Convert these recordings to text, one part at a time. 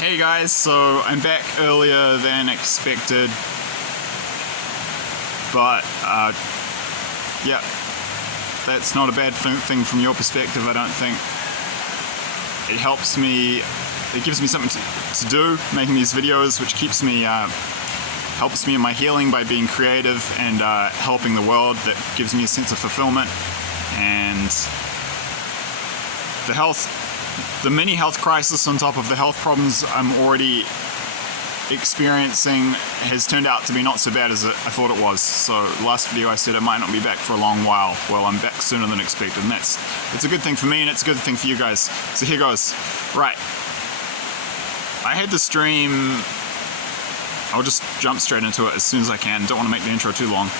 Hey guys, so I'm back earlier than expected, but yeah, that's not a bad thing from your perspective, I don't think. It helps me, it gives me something to do, making these videos, which keeps me, helps me in my healing by being creative and helping the world. That gives me a sense of fulfillment, and the mini health crisis on top of the health problems I'm already experiencing has turned out to be not so bad as I thought it was. So last video I said I might not be back for a long while. Well, I'm back sooner than expected, and it's a good thing for me, and it's a good thing for you guys. So here goes. Right. I had this dream. I'll just jump straight into it as soon as I can. Don't want to make the intro too long.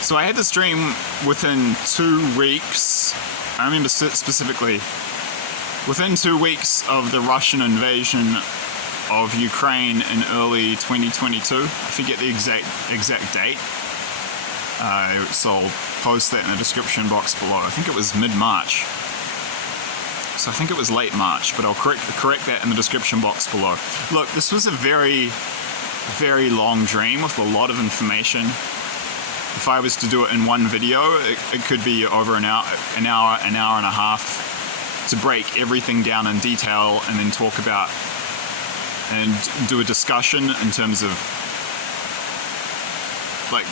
So I had this dream within 2 weeks. I remember specifically, within 2 weeks of the Russian invasion of Ukraine in early 2022. I forget the exact date. So I'll post that in the description box below. I think it was mid-March. So I think it was late March, but I'll correct that in the description box below. Look, this was a very, very long dream with a lot of information. If I was to do it in one video, it could be over an hour and a half to break everything down in detail and then talk about and do a discussion in terms of like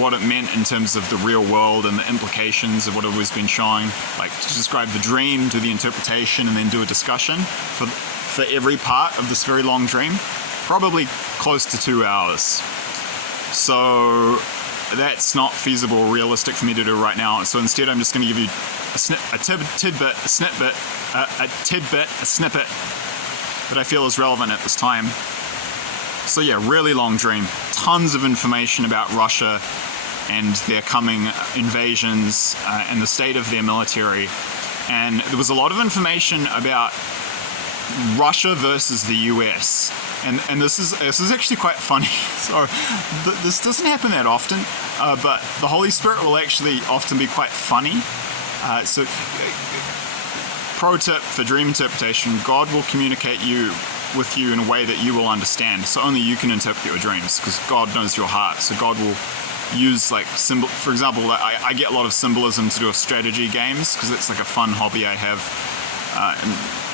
what it meant in terms of the real world and the implications of what it was been showing. Like to describe the dream, do the interpretation, and then do a discussion for every part of this very long dream. Probably close to 2 hours. So that's not feasible or realistic for me to do right now. So instead I'm just going to give you a tidbit that I feel is relevant at this time. So yeah, really long dream. Tons of information about Russia and their coming invasions and the state of their military. And there was a lot of information about Russia versus the US. And this is actually quite funny. So this doesn't happen that often, but the Holy Spirit will actually often be quite funny. So pro tip for dream interpretation: God will communicate with you in a way that you will understand. So only you can interpret your dreams, because God knows your heart. So God will use like symbol. For example, I get a lot of symbolism to do with strategy games because it's like a fun hobby I have.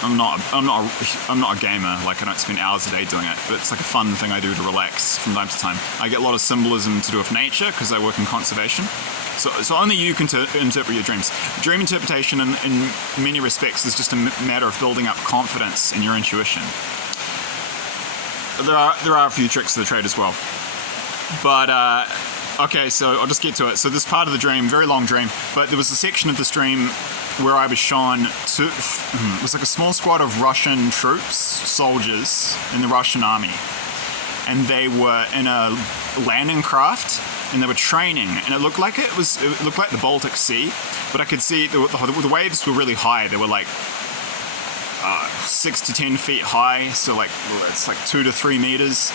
I'm not a gamer. Like I don't spend hours a day doing it, but it's like a fun thing I do to relax from time to time. I get a lot of symbolism to do with nature because I work in conservation. So only you can interpret your dreams. Dream interpretation in many respects is just a matter of building up confidence in your intuition. There are a few tricks to the trade as well. But okay, so I'll just get to it. So this part of the dream, very long dream, but there was a section of this dream where I was shown it was like a small squad of Russian troops, soldiers in the Russian army. And they were in a landing craft and they were training, and it looked like the Baltic Sea, but I could see the waves were really high. They were like 6 to 10 feet high, so like it's like 2 to 3 meters.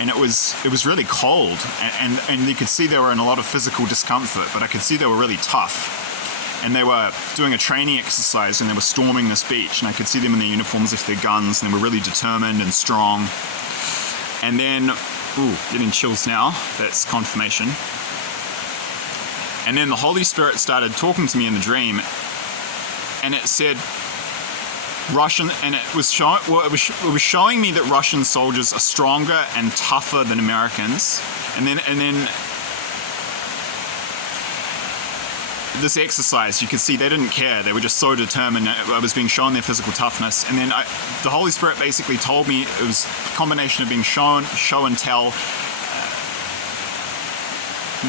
And it was really cold, and you could see they were in a lot of physical discomfort, but I could see they were really tough. And they were doing a training exercise, and they were storming this beach, and I could see them in their uniforms with their guns, and they were really determined and strong. And then, getting chills now, that's confirmation. And then the Holy Spirit started talking to me in the dream, and it said Russian, and it was showing me that Russian soldiers are stronger and tougher than Americans. And then this exercise, you could see they didn't care. They were just so determined. I was being shown their physical toughness. And then the Holy Spirit basically told me it was a combination of being show and tell.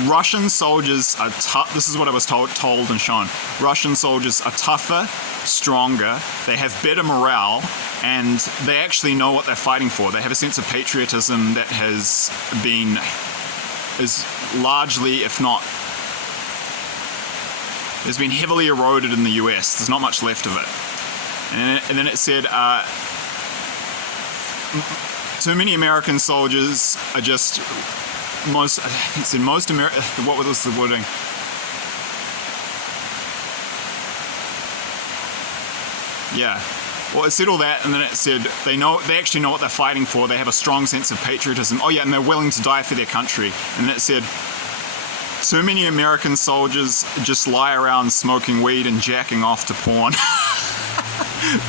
Russian soldiers are tough. This is what I was told and shown. Russian soldiers are tougher, stronger, they have better morale, and they actually know what they're fighting for. They have a sense of patriotism that is largely, if not, has been heavily eroded in the US. There's not much left of it. And then it said, too many American soldiers are just most American. What was the wording? Yeah. Well, it said all that, and then it said they actually know what they're fighting for. They have a strong sense of patriotism. Oh yeah, and they're willing to die for their country. And then it said, so many American soldiers just lie around smoking weed and jacking off to porn.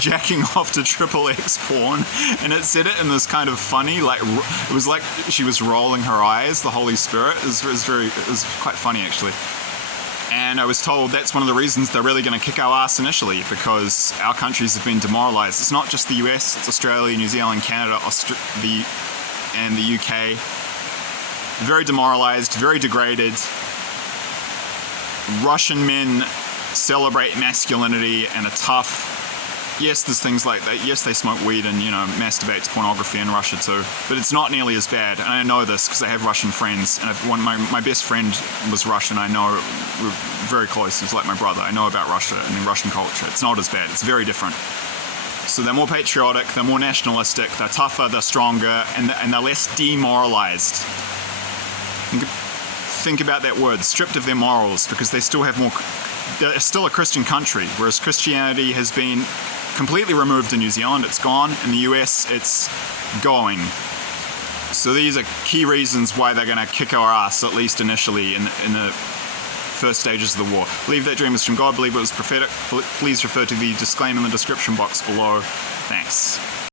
Jacking off to XXX porn. And it said it in this kind of funny, like, it was like she was rolling her eyes, the Holy Spirit. It was quite funny, actually. And I was told that's one of the reasons they're really going to kick our ass initially, because our countries have been demoralized. It's not just the US, it's Australia, New Zealand, Canada, and the UK. Very demoralized, very degraded. Russian men celebrate masculinity and are tough. Yes, there's things like that. Yes, they smoke weed and, masturbate to pornography in Russia too. But it's not nearly as bad. And I know this because I have Russian friends. And my best friend was Russian. I know we're very close. He's like my brother. I know about Russia and the Russian culture. It's not as bad. It's very different. So they're more patriotic. They're more nationalistic. They're tougher. They're stronger. And they're less demoralized. Think about that word. Stripped of their morals, because they still have more... They're still a Christian country, whereas Christianity has been completely removed in New Zealand. It's gone. In the US, it's going. So these are key reasons why they're going to kick our ass, at least initially, in the first stages of the war. Believe that dream is from God. Believe it was prophetic. Please refer to the disclaimer in the description box below. Thanks.